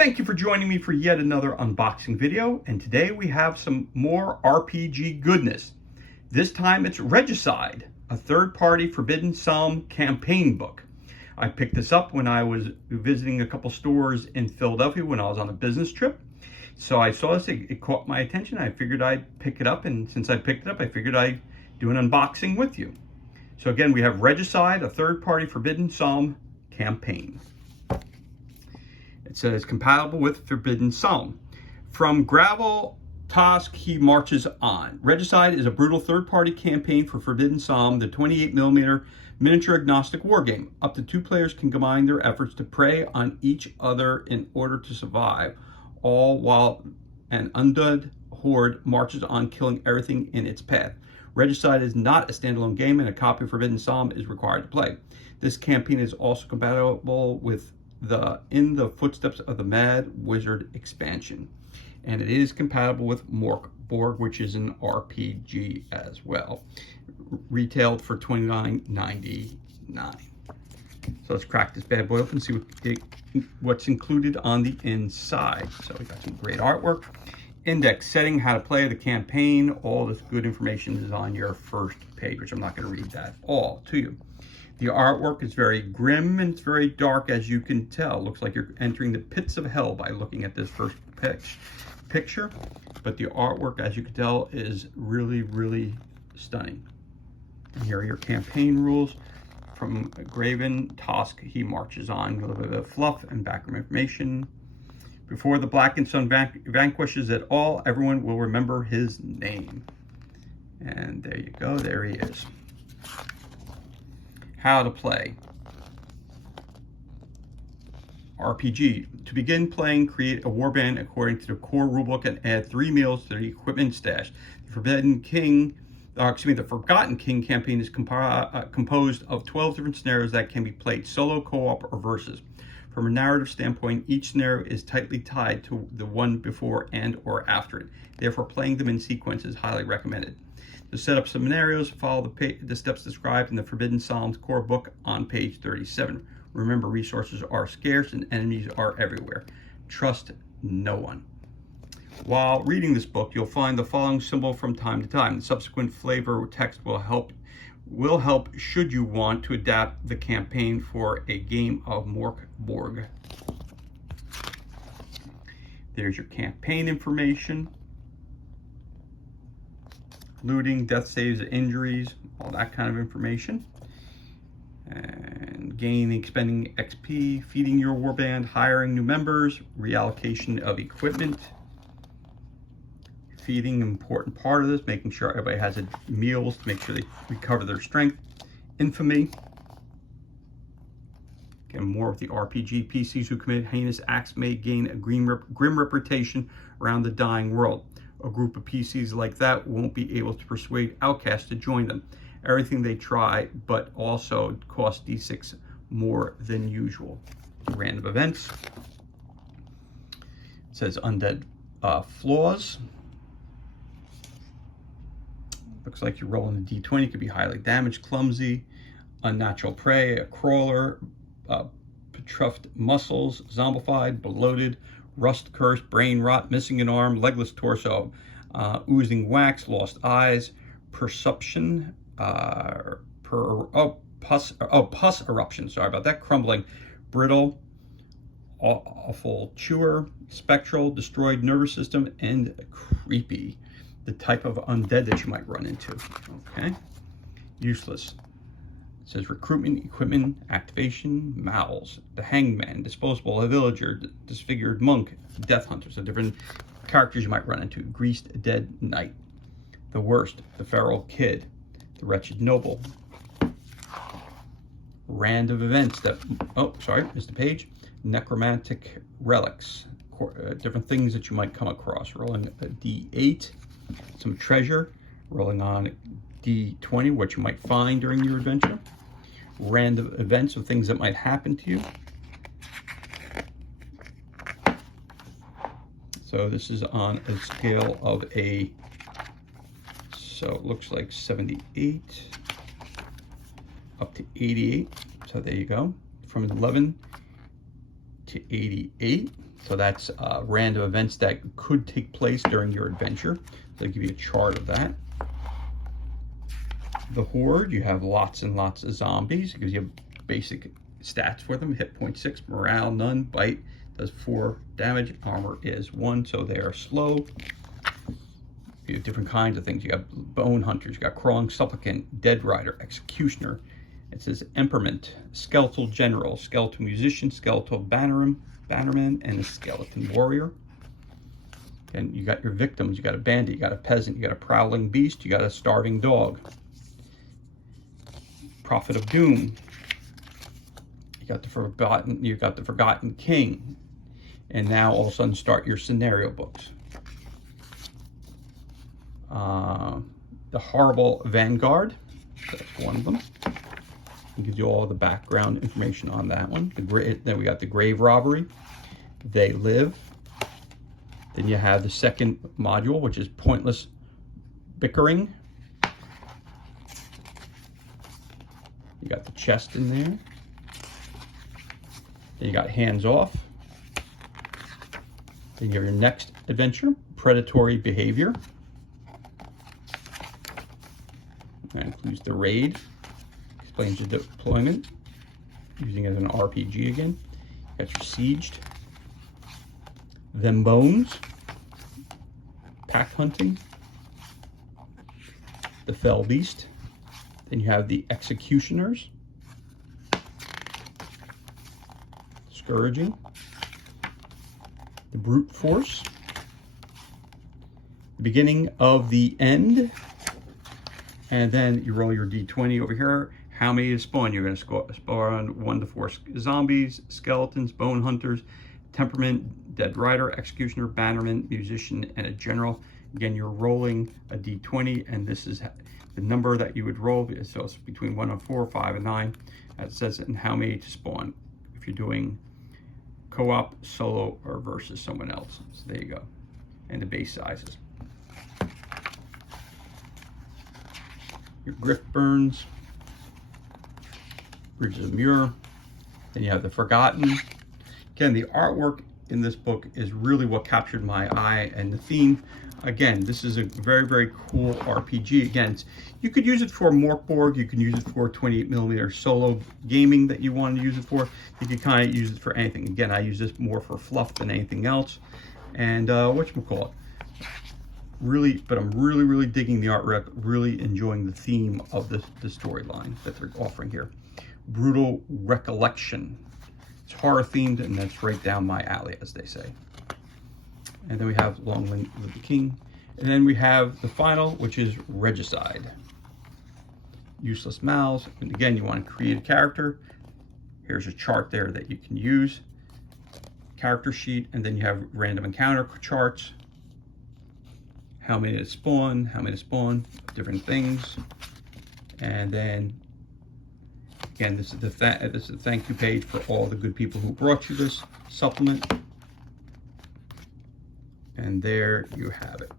Thank you for joining me for yet another unboxing video, and today we have some more RPG goodness. This time it's Regicide, a third-party Forbidden Psalm campaign book. I picked this up when I was visiting a couple stores in Philadelphia when I was on a business trip. So I saw this, it caught my attention. I figured I'd pick it up, and since I picked it up, I figured I'd do an unboxing with you. So again, we have Regicide, a third-party Forbidden Psalm campaign. It says compatible with Forbidden Psalm. From Gravel Task he marches on. Regicide is a brutal third-party campaign for Forbidden Psalm, the 28mm miniature agnostic wargame. Up to 2 players can combine their efforts to prey on each other in order to survive, all while an undead horde marches on, killing everything in its path. Regicide is not a standalone game, and a copy of Forbidden Psalm is required to play. This campaign is also compatible with the In the Footsteps of the Mad Wizard expansion, and it is compatible with Morkborg, which is an RPG as well, retailed for $29.99. So let's crack this bad boy open and see what's included on the inside. So we got some great artwork, index setting, how to play the campaign. All this good information is on your first page, which I'm not going to read that all to you. The artwork is very grim and it's very dark, as you can tell. Looks like you're entering the pits of hell by looking at this first picture. But the artwork, as you can tell, is really, really stunning. And here are your campaign rules. From Graven Task he marches on. A little bit of fluff and background information. Before the Blackened Sun vanquishes it all, everyone will remember his name. And there you go, there he is. How to play. RPG. To begin playing, create a warband according to the core rulebook and add 3 meals to the equipment stash. The Forgotten King campaign is composed of 12 different scenarios that can be played solo, co-op, or versus. From a narrative standpoint, each scenario is tightly tied to the one before and or after it. Therefore, playing them in sequence is highly recommended. To set up scenarios, follow the steps described in the Forbidden Psalms core book on page 37. Remember, resources are scarce and enemies are everywhere. Trust no one. While reading this book, you'll find the following symbol from time to time. The subsequent flavor text will help should you want to adapt the campaign for a game of Morkborg. There's your campaign information. Looting, death saves, injuries, all that kind of information. And gaining, expending XP, feeding your warband, hiring new members, reallocation of equipment. Feeding, important part of this, making sure everybody has meals to make sure they recover their strength. Infamy. Again, more of the RPG. PCs who commit heinous acts may gain a grim reputation around the dying world. A group of PCs like that won't be able to persuade outcasts to join them. Everything they try, but also cost D6 more than usual. Random events. It says undead flaws. Looks like you're rolling a D20. It could be highly damaged, clumsy, unnatural prey, a crawler, putrefed muscles, zombified, bloated, rust cursed, brain rot, missing an arm, legless torso, oozing wax, lost eyes, perception, pus eruption, sorry about that, crumbling, brittle, awful chewer, spectral, destroyed nervous system, and creepy. The type of undead that you might run into. Okay, useless. It says recruitment, equipment, activation, mouths, the hangman, disposable, a villager, disfigured monk, death hunter. So different characters you might run into. Greased dead knight, the worst, the feral kid, the wretched noble. Random events that, oh, sorry, missed the page. Necromantic relics, different things that you might come across. Rolling a D8, some treasure, rolling on D20, what you might find during your adventure. Random events of things that might happen to you. So this is on a scale of so it looks like 78 up to 88. So there you go, from 11 to 88. So that's random events that could take place during your adventure. So they give you a chart of that. The Horde, you have lots and lots of zombies. It gives you basic stats for them. Hit point 6, morale none, bite does 4 damage, armor is 1, so they are slow. You have different kinds of things. You got bone hunters, you got crawling supplicant, dead rider, executioner. It says emperment, skeletal general, skeletal musician, skeletal bannerman, and a skeleton warrior. And you got your victims. You got a bandit, you got a peasant, you got a prowling beast, you got a starving dog. Prophet of Doom. You got the Forgotten King. And now all of a sudden start your scenario books. The Horrible Vanguard. That's one of them. It gives you all the background information on that one. Then we got the Grave Robbery. They Live. Then you have the second module, which is Pointless Bickering. You got the chest in there. Then you got Hands Off. Then you have your next adventure, Predatory Behavior. That includes the Raid. Explains your deployment. Using it as an RPG again. You got your Sieged. Them Bones. Pack Hunting. The Fell Beast. Then you have the Executioners, Scourging, the Brute Force, the Beginning of the End, and then you roll your d20 over here. How many to spawn? You're going to spawn 1 to 4 zombies, skeletons, bone hunters, temperament, dead rider, executioner, bannerman, musician, and a general. Again, you're rolling a d20, and this is the number that you would roll. So it's between 1 and 4, 5 and 9. That says it, and how many to spawn if you're doing co-op, solo, or versus someone else. So there you go. And the base sizes. Your Grift Burns, Bridges of Muir. Then you have the Forgotten. Again, the artwork in this book is really what captured my eye, and the theme. Again, this is a very, very cool RPG. Again, you could use it for Morkborg. You can use it for 28mm solo gaming that you want to use it for. You can kind of use it for anything. Again, I use this more for fluff than anything else. And whatchamacallit. Really, but I'm really, really digging the artwork. Really enjoying the theme of the storyline that they're offering here. Brutal Recollection. It's horror themed, and that's right down my alley, as they say. And then we have Long Live the King. And then we have the final, which is Regicide. Useless Mouths. And again, you want to create a character. Here's a chart there that you can use. Character sheet. And then you have random encounter charts. How many to spawn, different things. And then, again, this is the thank you page for all the good people who brought you this supplement. And there you have it.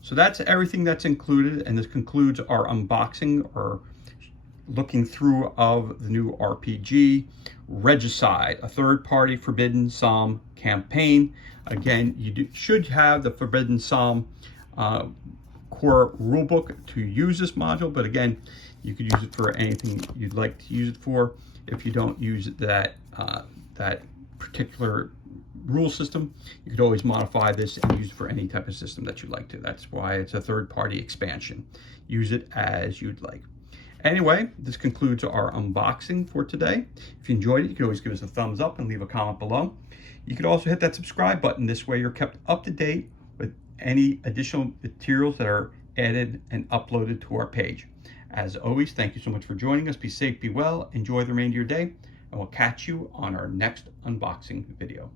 So that's everything that's included, and this concludes our unboxing or looking through of the new RPG, Regicide, a third-party Forbidden Psalm campaign. Again, you should have the Forbidden Psalm core rulebook to use this module, but again, you could use it for anything you'd like to use it for. If you don't use that particular rule system, you could always modify this and use it for any type of system that you'd like to. That's why it's a third-party expansion. Use it as you'd like. Anyway, this concludes our unboxing for today. If you enjoyed it, you can always give us a thumbs up and leave a comment below. You could also hit that subscribe button. This way you're kept up to date with any additional materials that are added and uploaded to our page. As always, thank you so much for joining us. Be safe, be well, enjoy the remainder of your day, and we'll catch you on our next unboxing video.